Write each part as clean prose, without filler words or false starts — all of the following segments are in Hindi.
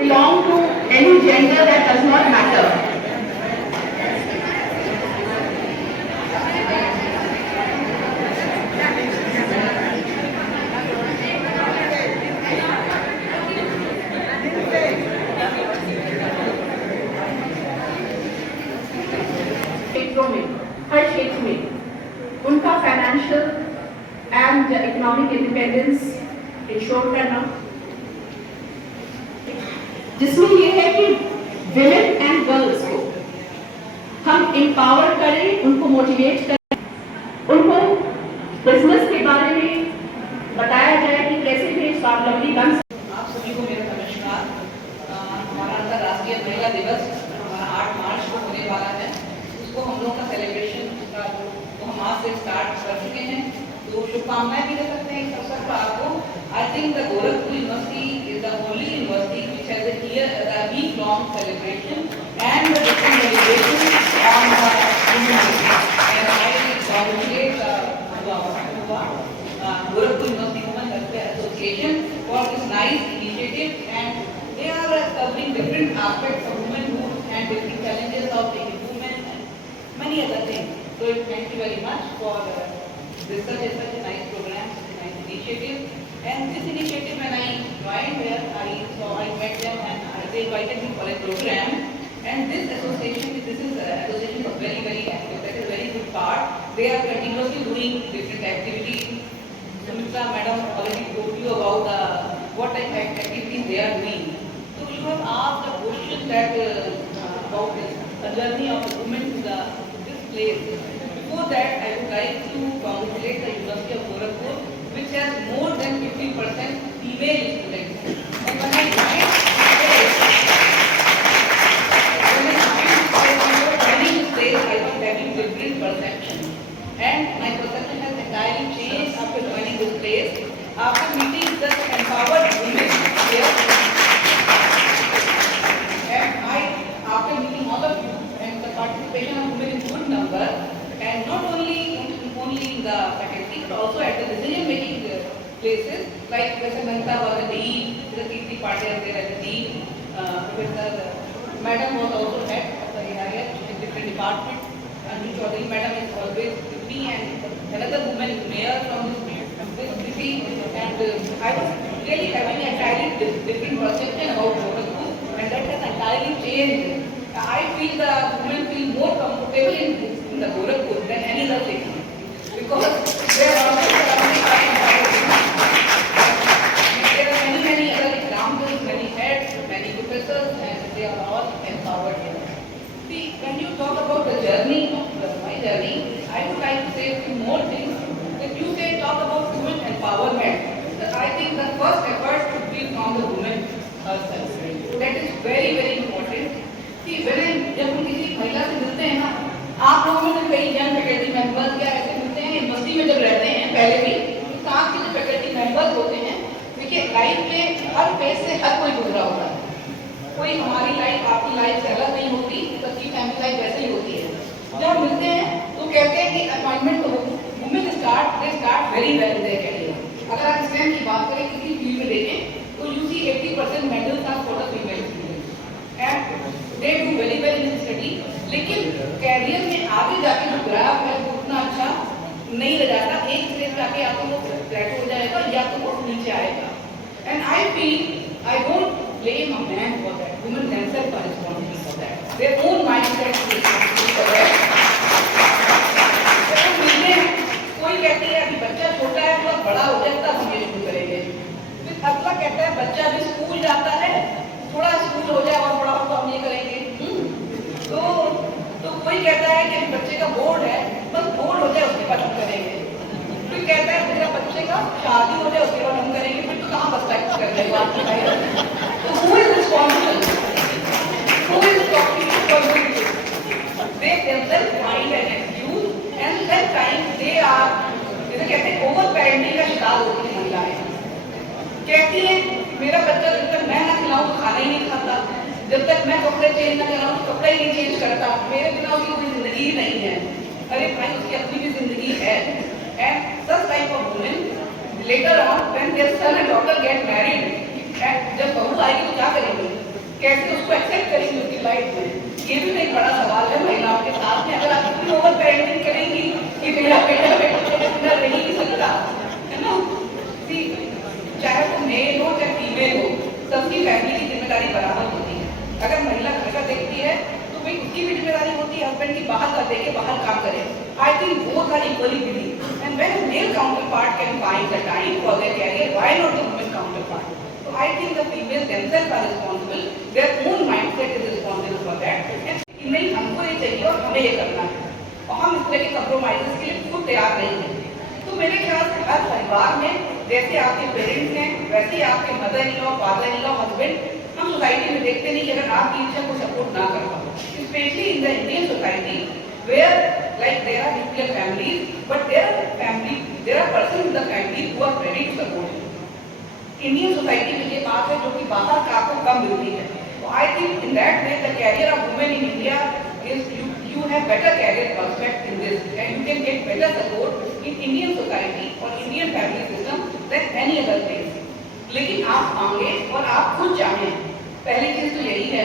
belong to any gender, that does not matter. क्षेत्रों में, हर क्षेत्र में उनका financial and economic independence ensure करना, जिसमें ये है कि विमेन एंड गर्ल्स को हम एम्पावर करें, उनको मोटिवेट करें, उनको बिजनेस के बारे में बताया जाए कि कैसे वे स्वावलंबी बन सकते। आप सभी को मेरा नमस्कार। हमारा अंतर्राष्ट्रीय महिला दिवस हमारा 8 मार्च को होने वाला है। उसको हम लोग का सेलिब्रेशन का वो हम आज से स्टार्ट कर चुके हैं, तो शुभकामनाएं भी दे सकते हैं इस अवसर पर आपको। I think the Gorakhpur university is the only university which has a year a week long celebration and the different celebrations on women day. And I congratulate Gorakhpur University Women Welfare Association for this nice initiative, and they are covering different aspects of womanhood and different challenges of the women and many other things. So thank you very much for this such a nice program, such a nice initiative. And this initiative, when I joined here, I met them and they invited me for a program. And this association is very, very active. That is a very good part. They are continuously doing different activities. Sumitra madam already told you about what type of activities they are doing. So you have asked a question that about the journey of the women to this place. Before that, I would like to congratulate the University of Gorakhpur, which has more than 50% female students. And when I joined this place, I was having different perception. And my perception has entirely changed after joining this place. After meeting such empowered women here, and after meeting all of you, and the participation of women in good number, and not only in the faculty, but also at the decision-making places, like Professor Mehta was a dean, Mr. Kirti Patel there as a dean, Professor Madam was also head of the AIH in different departments, and Chaudhary Madam is always with me, and another woman mayor from this city, and I was really having a entirely different perception about Gorakhpur, and that has entirely changed. I feel the women feel more comfortable in the Gorakhpur than any other city, because they are also surrounded by there are many other examples, many heads, many professors, and they are all empowered here. See, when you talk about the journey of my journey, I would like to say a few more things. If you say talk about women empowerment, so I think the first effort should be from the woman herself. That is very, very important. See, जब हम किसी महिला से मिलते हैं ना, आप लोगों में तो कई जन फैकल्टी मेंबर्स या ऐसे मिलते हैं यूनिवर्सिटी में जब रहते हैं पहले भी, तो साथ के जो फैकल्टी मेंबर्स होते हैं, देखिए लाइफ के हर फेज से हर कोई गुजरा होता है। कोई हमारी लाइफ आपकी लाइफ से अलग नहीं होती, सबकी फैमिली लाइफ वैसे ही होती है। जब मिलते हैं तो कहते हैं कि अपॉइंटमेंट तो women start very well in their career. अगर आप स्टैंड की बात करें किसी फील्ड में देखें तो you see 80% medals are for the female students and they do very well in study. लेकिन कैरियर में आगे जाके जो ग्राफ है वो उतना अच्छा नहीं रह जाता। एक स्टेज पे आके या तो वो प्लेटो हो जाएगा या तो वो नीचे आएगा। And I feel I don't blame a man for that. Women themselves are responsible for that. Their own mindset is responsible for that. तो मिलते हैं, कोई कहती है अभी बच्चा छोटा है तो बड़ा हो जाए तब हम ये शुरू करेंगे। फिर अगला कहता है बच्चा अभी स्कूल जाता है, थोड़ा स्कूल हो जाए और बड़ा हो तो हम ये करेंगे। तो कोई कहता है कि अभी बच्चे का बोर्ड है, बस बोर्ड हो जाए उसके बाद हम करेंगे। फिर कहता है मेरा बच्चे का शादी हो जाए उसके बाद हम करेंगे। फिर तो कहाँ बस लाइक कर रहे हो आप बताइए। तो who is responsible? Who is talking for you? They themselves find an excuse and that time they are जैसे कहते हैं ओवर पेरेंटिंग का शिकार होती है महिलाएं। कहती है मेरा बच्चा जब तक मैं ना खिलाऊं तो खाना ही नहीं खाता, जब तक मैं कपड़े चेंज ना कराऊं तो कपड़ा ही नहीं चेंज करता, मेरे बिना उसकी कोई जिंदगी ही नहीं है। अरे भाई उसकी अपनी भी जिंदगी है। And such type of women later on when their son and daughter get married, जब बहू आएगी तो क्या करेंगे? कैसे उसको एक्सेप्ट करेंगी उनकी लाइफ में, ये भी एक बड़ा सवाल है महिलाओं के साथ में। अगर आप इतनी ओवर पेरेंटिंग करेंगी कि मेरा बेटा बेटा रह ही नहीं सकता, है ना। चाहे वो मेल हो चाहे फीमेल हो, सबकी फैमिली की जिम्मेदारी बराबर होती है। अगर महिला घर का देखती है तो भाई उसकी भी जिम्मेदारी होती है हस्बैंड की बाहर का देखे, बाहर काम करे। I think both are equally busy, and when a male counterpart can find the time for their career, why not the women counterpart? So I think the females themselves are responsible, their own mindset is responsible for that. And नहीं हमको ये चाहिए और हमें ये करना है, और हम इस तरह के कंप्रोमाइजेस के लिए खुद तैयार नहीं हैं। तो मेरे ख्याल से हर परिवार में जैसे आपके पेरेंट्स हैं, वैसे ही आपके mother in law, father in law, husband, हम सोसाइटी में देखते नहीं कि अगर आपकी इच्छा को सपोर्ट ना कर पाओ, specially in the Indian society where like there are nuclear families, but there are person in the family who are ready to support you. Indian society में ये बात है जो कि बाहर का आपको कम मिलती है। तो I think in that way the carrier of women in India is you have better career prospect in this, and you can get better support in Indian society or Indian family system than any other place. लेकिन आप मांगे और आप खुद चाहें, पहली चीज तो यही है।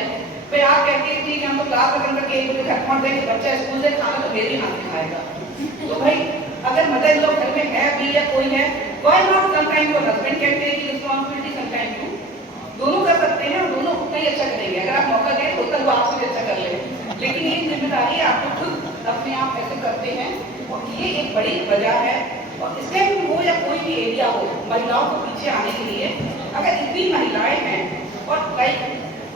फिर आप कहते हैं कि हम तो क्लास अटेंड करके एक बजे घर पहुंच जाएंगे, बच्चा स्कूल से खाना तो मेरे ही हाथ में खाएगा। तो भाई अगर मदर लोग घर में है भी या कोई है, why not sometimes your husband can take the responsibility, sometimes you, दोनों कर सकते हैं और दोनों उतना ही अच्छा करेंगे। अगर आप मौका दें तो वो आपसे भी अच्छा कर ले, लेकिन ये जिम्मेदारी आपको खुद अपने आप ऐसे करते हैं, और ये एक बड़ी वजह है। और स्टेम हो या कोई भी एरिया हो, महिलाओं को पीछे आने के लिए अगर इतनी महिलाएं हैं और लाइक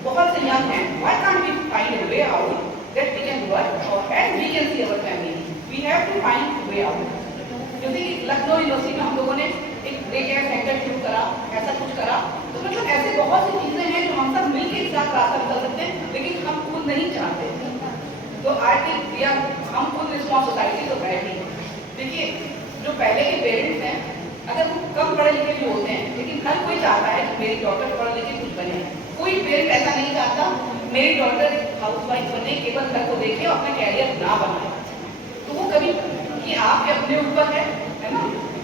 बहुत से यंग हैं, why can't we find a way out that we can work and we can see our family? We have to find a way out. जैसे कि लखनऊ यूनिवर्सिटी में हम लोगों ने एक डे केयर सेंटर शुरू करा, ऐसा कुछ करा, तो मतलब ऐसे बहुत सी चीजें हैं जो हम सब मिलकर एक साथ रास्ता निकल सकते हैं, लेकिन हम खुद नहीं चाहते। तो आई थिंक हम खुद रिस्पॉन्स सोसाइटी तो है ही। देखिए जो पहले के पेरेंट्स हैं, अगर वो कम पढ़े लिखे भी होते हैं, लेकिन हर कोई चाहता है कि मेरी डॉटर पढ़ लिखे कुछ बने। कोई पेरेंट ऐसा नहीं चाहता मेरी डॉटर हाउसवाइफ बने, केवल घर को देखे और अपना कैरियर ना बनाए। तो वो कभी ये आपके अपने ऊपर है ना।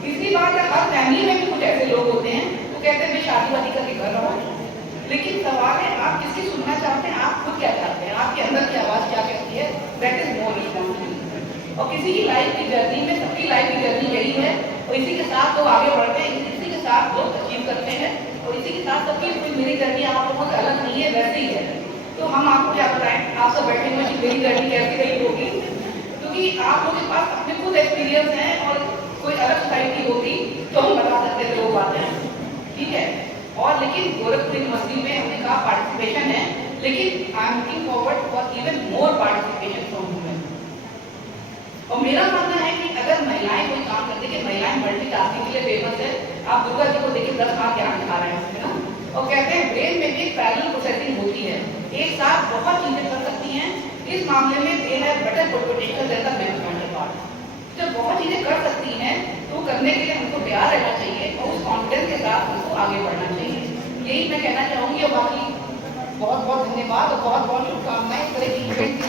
इसी बात हर फैमिली में भी कुछ ऐसे लोग होते हैं वो कहते हैं मैं शादी वादी करके कर रहा हूँ, लेकिन सवाल है आप किसकी सुनना चाहते हैं, आप खुद क्या चाहते हैं, आपके अंदर की आवाज़ क्या कहती है, दैट इज मोर रिस्पॉन्सिबिलिटी। और किसी की लाइफ की जर्नी में सबकी लाइफ की जर्नी यही है, और इसी के साथ लोग आगे बढ़ते हैं, इसी के साथ लोग अचीव करते हैं, और इसी के साथ सबकी कोई मेरी जर्नी आप लोगों से अलग नहीं है, वैसे ही है। तो हम आपको क्या बताएं, आप सब बैठे हुए कि मेरी जर्नी कैसी रही होगी, क्योंकि आप लोगों के पास अपने खुद एक्सपीरियंस हैं, और कोई अलग सोसाइटी होती तो हम बता सकते थे वो बातें, ठीक है। और लेकिन गोरखपुर यूनिवर्सिटी में हमने कहा पार्टिसिपेशन है, लेकिन I am looking forward for even more participation from women. और मेरा मानना है कि अगर महिलाएं कोई काम करती है, महिलाएं मल्टीटास्किंग के लिए फेमस है। आप दुर्गा जी को देखिए 10 हाथ ज्ञान दिखा रहे हैं, है ना। और कहते हैं ब्रेन में भी एक पैरेलल प्रोसेसिंग होती है, एक साथ बहुत चीजें कर सकती हैं। इस मामले में they have better potential than the men counterpart. जब बहुत चीजें कर सकती हैं तो करने के लिए हमको तैयार रहना चाहिए और उस कॉन्फिडेंस के साथ हमको आगे बढ़ना चाहिए। यही मैं कहना चाहूंगी। और बाकी बहुत बहुत धन्यवाद और बहुत बहुत शुभकामनाएं इस तरह की इवेंट